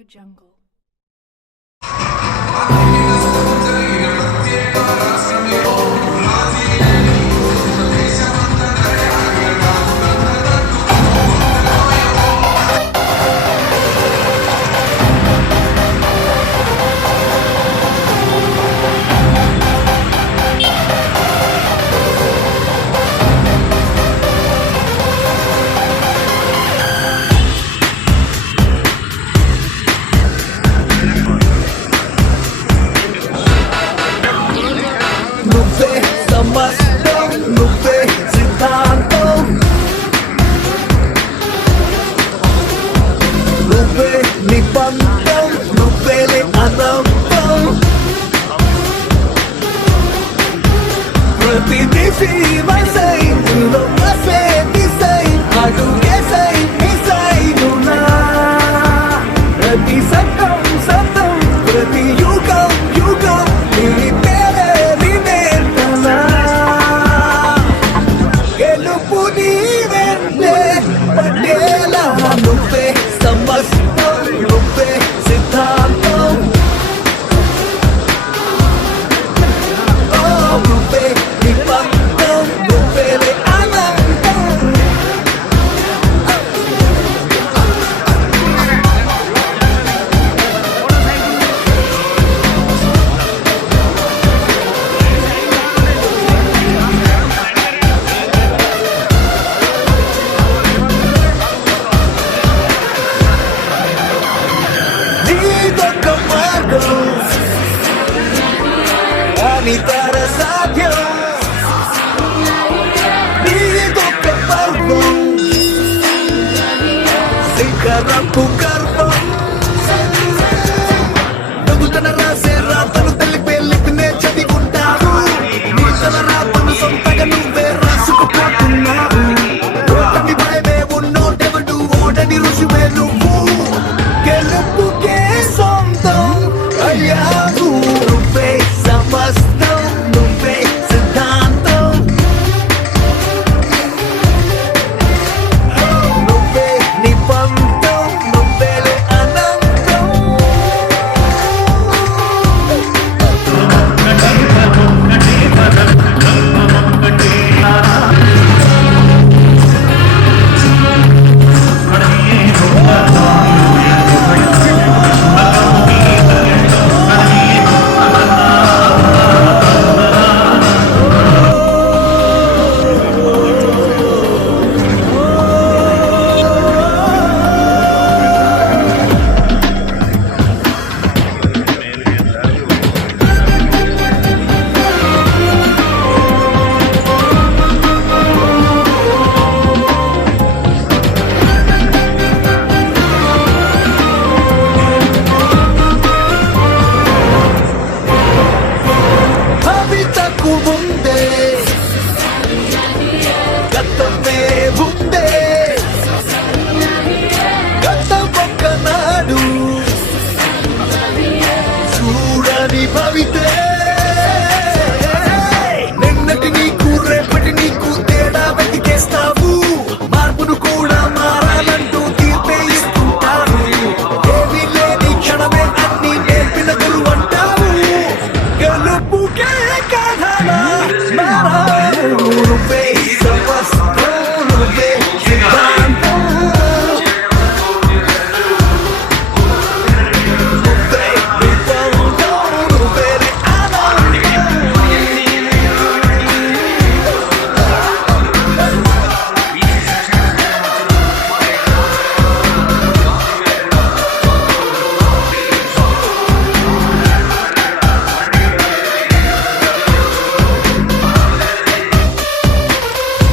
Jungle.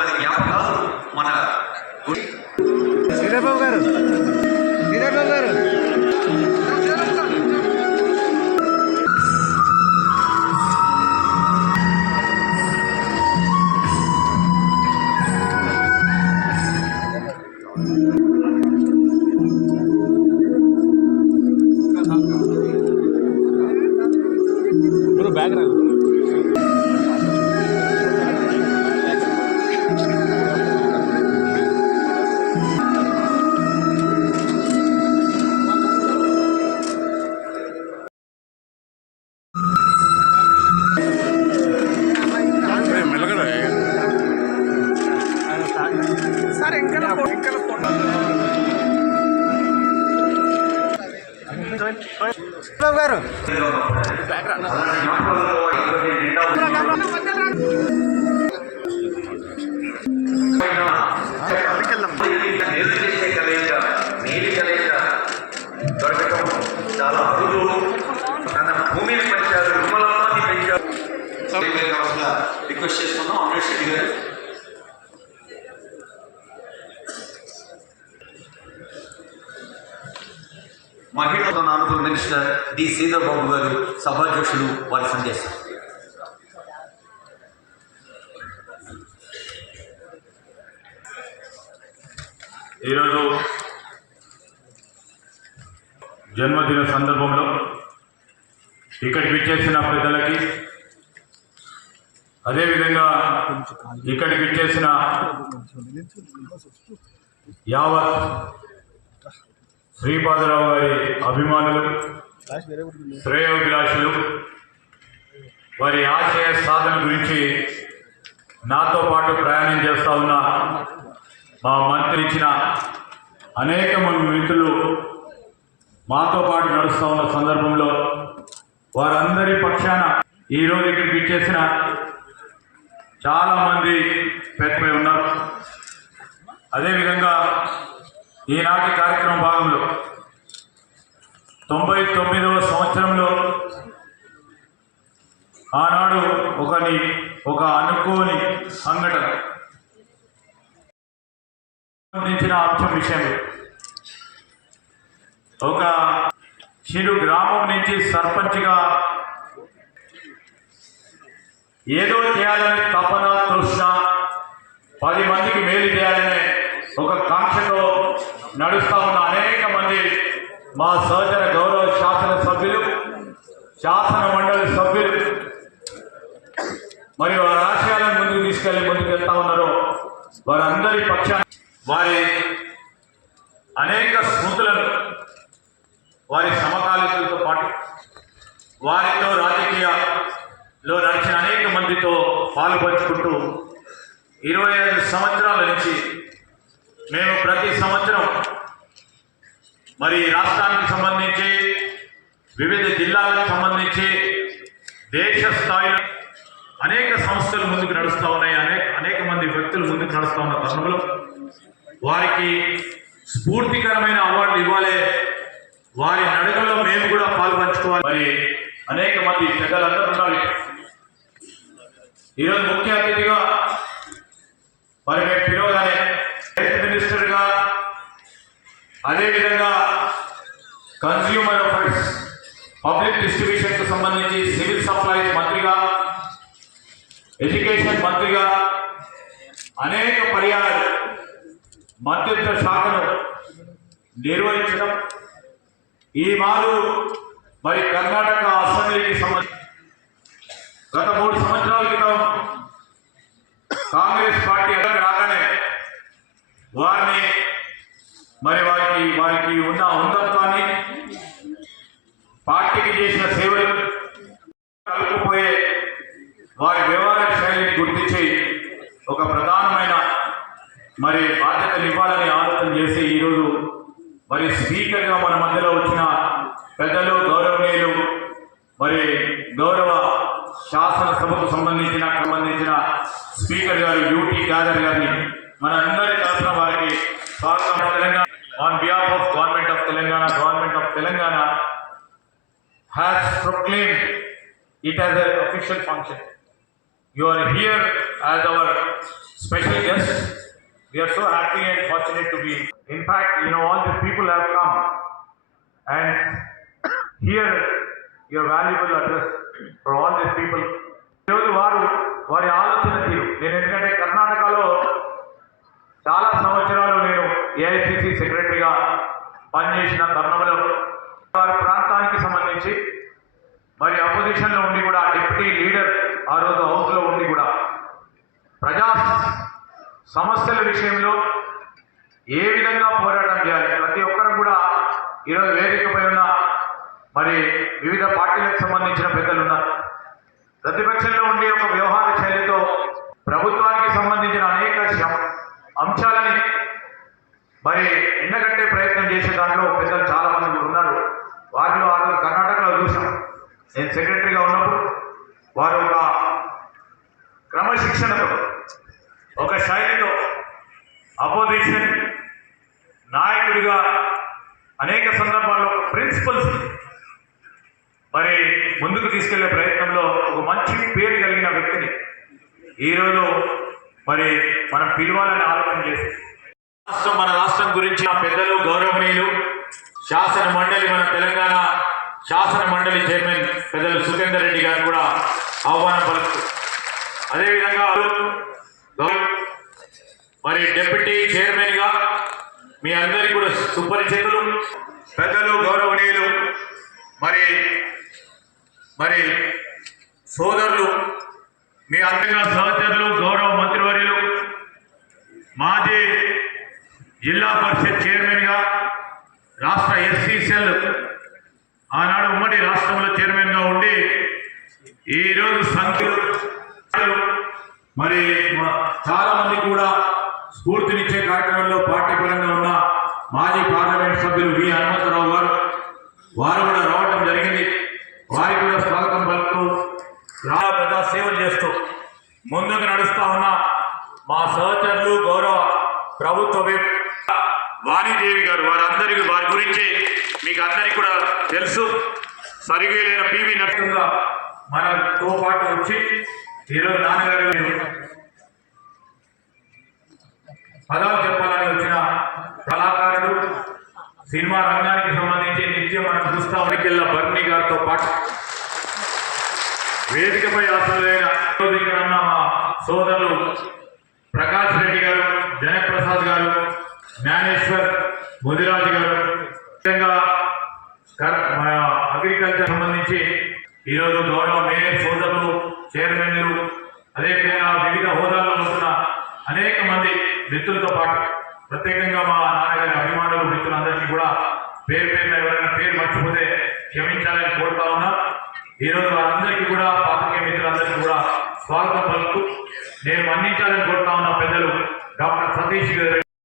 గారి జ్ఞాపకాలు మన శ్రీధర్బాబు గారు బ్యాక్గ్రౌండ్ సార్ ఇంకా గారు దొరకటం చాలా అరుదు. తన భూమిని పెంచారు, విమలత్వాన్ని పెంచారు. రిక్వెస్ట్ చేస్తున్నాం అమరేష్ రెడ్డి గారు. మహిళా honourable minister D Sridhar Babu గారు సభాధ్యక్షులు వారి సందేశం. ఈరోజు జన్మదిన సందర్భంలో ఇక్కడికి విచ్చేసిన పెద్దలకి, అదేవిధంగా ఇక్కడికి విచ్చేసిన యావత్ శ్రీపాదరావు గారి అభిమానులు, శ్రేయోభిలాషులు, వారి ఆశయ సాధన గురించి నాతో పాటు ప్రయాణం చేస్తూ ఉన్న మా మంత్రి ఇచ్చిన అనేక మంది మిత్రులు మాతో పాటు నడుస్తూ ఉన్న సందర్భంలో వారందరి పక్షాన ఈరోజు ఇక్కడికి ఇచ్చేసిన చాలామంది పెద్దపై ఉన్నారు. అదేవిధంగా ఈనాటి కార్యక్రమం భాగంలో 99వ సంవత్సరంలో ఆనాడు ఒక అనుకోని సంఘటన సంబంధించిన అంశం విషయంలో ఒక చిరు గ్రామం నుంచి సర్పంచ్గా ఏదో చేయాలని తపన, తృష్ణ, 10 మందికి మేలు చేయాలనే ఒక కాంక్షతో నడుస్తూ ఉన్న అనేక మంది మా సహచర గౌరవ శాసన సభ్యులు, శాసన మండలి సభ్యులు మరియు వారి ఆశయాలను ముందుకు వెళ్తా ఉన్నారో వారందరి పక్షాన వారి అనేక స్మృతులను వారి సమకాలీకులతో పాటు వారితో రాజకీయాల్లో నడిచిన అనేక మందితో పాల్పంచుకుంటూ 25 సంవత్సరాల నుంచి మేము ప్రతి సంవత్సరం మరి రాష్ట్రానికి సంబంధించి, వివిధ జిల్లాలకు సంబంధించి, దేశ స్థాయిలో అనేక సంస్థలు ముందుకు నడుస్తూ ఉన్నాయి. అనేక మంది వ్యక్తులు ముందుకు నడుస్తూ ఉన్న తరుణంలో వారికి స్ఫూర్తికరమైన అవార్డులు ఇవ్వాలి, వారి నడుకలో మేము కూడా పాల్పంచుకోవాలి. మరి అనేక మంది పెద్దలందరూ ఉన్నారు. ఈరోజు ముఖ్య అతిథిగా మరి మేము పిలవగానే హెల్త్ మినిస్టర్గా, అదేవిధంగా కన్స్యూమర్ అఫైర్స్, పబ్లిక్ డిస్ట్రిబ్యూషన్కు సంబంధించి సివిల్ సప్లైస్ మంత్రిగా, ఎడ్యుకేషన్ మంత్రిగా అనేక పర్యాయాలు మంత్రిత్వ శాఖను నిర్వహించడం, ఈ మారు మరి కర్ణాటక అసెంబ్లీకి సంబంధించి గత 3 సంవత్సరాల క్రితం కాంగ్రెస్ పార్టీ రాగానే వారిని మరి వారికి ఉన్న ఉన్నతాన్ని, పార్టీకి చేసిన సేవలు కలుపుకుపోయే వారి వ్యవహార శైలిని గుర్తించి ఒక ప్రధానమైన మరి బాధ్యతలు ఇవ్వాలని ఆలోచన చేసి ఈరోజు మరి స్పీకర్గా మన మధ్యలో వచ్చిన పెద్దలు, గౌరవనీయులు, మరి గౌరవ శాసనసభకు సంబంధించిన స్పీకర్ గారు యూటీ ఖాదర్ గారిని మన అందరి తరఫున వారికి స్వాగతం. Telangana on behalf of Government of Telangana has proclaimed it as an official function. You are here as our special guest. We are so happy and fortunate to be. In fact, all these people have come and hear your valuable address for all these people. ఈరోజు వారి ఆలోచన తీరు. నేను ఎందుకంటే కర్ణాటకలో చాలా సంవత్సరాలు నేను ఏఐసిసి సెక్రటరీగా పనిచేసిన తరుణంలో వారి ప్రాంతానికి సంబంధించి మరి అపోజిషన్లో ఉండి కూడా డిప్యూటీ లీడర్ ఆ రోజు హౌస్లో ఉండి కూడా ప్రజా సమస్యల విషయంలో ఏ విధంగా పోరాటం చేయాలి ప్రతి ఒక్కరు కూడా ఈరోజు వేదికపై ఉన్న మరి వివిధ పార్టీలకు సంబంధించిన పెద్దలు ఉన్నారు. ప్రతిపక్షంలో ఉండే ఒక వ్యవహార శైలితో ప్రభుత్వానికి సంబంధించిన అనేక అంశాలని మరి ఎండగట్టే ప్రయత్నం చేసే దాంట్లో పెద్దలు చాలా మంది ఉన్నారు. వారిలో ఆ రోజు కర్ణాటకలో చూసాం. నేను సెక్రటరీగా ఉన్నప్పుడు వారు ఒక క్రమశిక్షణతో ఒక శైలితో అపోజిషన్ నాయకుడిగా అనేక సందర్భాల్లో ఒక ప్రిన్సిపల్స్ మరి ముందుకు తీసుకెళ్లే ప్రయత్నంలో ఒక మంచి పేరు కలిగిన వ్యక్తిని ఈరోజు మరి మనం పిలవాలని ఆలోచన చేసి మన రాష్ట్రం గురించి పెద్దలు గౌరవనీయులు శాసన మండలి మన తెలంగాణ శాసన మండలి చైర్మన్ పెద్దలు సుఖేందర్ రెడ్డి గారు కూడా ఆహ్వానం పలుకుతూ అదేవిధంగా మరి డిప్యూటీ చైర్మన్ గా మీ అందరికీ కూడా సుపరిచితులు పెద్దలు గౌరవనీయులు మరి సోదరులు మీ అందరిగా సహచరులు గౌరవ మంత్రివర్యులు మాజీ జిల్లా పరిషత్ చైర్మన్ గా రాష్ట్ర ఎస్సీ సెల్ ఆనాడు ఉమ్మడి రాష్ట్రంలో చైర్మన్ గా ఉండి ఈరోజు సంఖ్యలు మరి చాలా మంది కూడా స్ఫూర్తినిచ్చే కార్యక్రమంలో పార్టీ పరంగా ఉన్న మాజీ పార్లమెంట్ సభ్యులు వి హనుమంతరావు గారు వారు కూడా రావడం జరిగింది. వారికి కూడా స్వాగతం పలుకుతూ ప్రజా సేవలు చేస్తూ ముందుకు నడుస్తా ఉన్న మా సహచరులు గౌరవ ప్రభుత్వ వాణిదేవి గారు వారందరికీ వారి గురించి మీకు అందరికీ కూడా తెలుసు. సరిగేలైన పివి నరసింహ మనతో పాటు వచ్చి ఈరోజు నాన్నగారు పదాలు చెప్పాలని వచ్చిన కళాకారుడు సినిమా రంగానికి సంబంధించి నిత్యం మనం చూస్తా ఉనికెళ్ళ బర్నీ గారితో పాటు వేదికపై ఆశలైన మా సోదరులు ప్రకాష్ రెడ్డి గారు, జనప్రసాద్ గారు, జ్ఞానేశ్వర్, ముదిరాజు గారు, ముఖ్యంగా అగ్రికల్చర్ సంబంధించి ఈరోజు గౌరవ మేయర్ సోదరులు, చైర్మన్లు, అదేవిధంగా వివిధ హోదాల్లో ఉంటున్న అనేక మంది మిత్రులతో పాటు ప్రత్యేకంగా మా నాన్నగారి అభిమానులు మిత్రులందరికీ కూడా పేరు పేరున ఎవరైనా పేరు మర్చిపోతే క్షమించాలని కోరుతా ఉన్నా. ఈరోజు వారందరికీ కూడా పాత్రికేయ మిత్రులందరికీ కూడా స్వాగతం పలుకుతూ నేను మన్నించాలని కోరుతా ఉన్న పెద్దలు డాక్టర్ సతీష్ గారు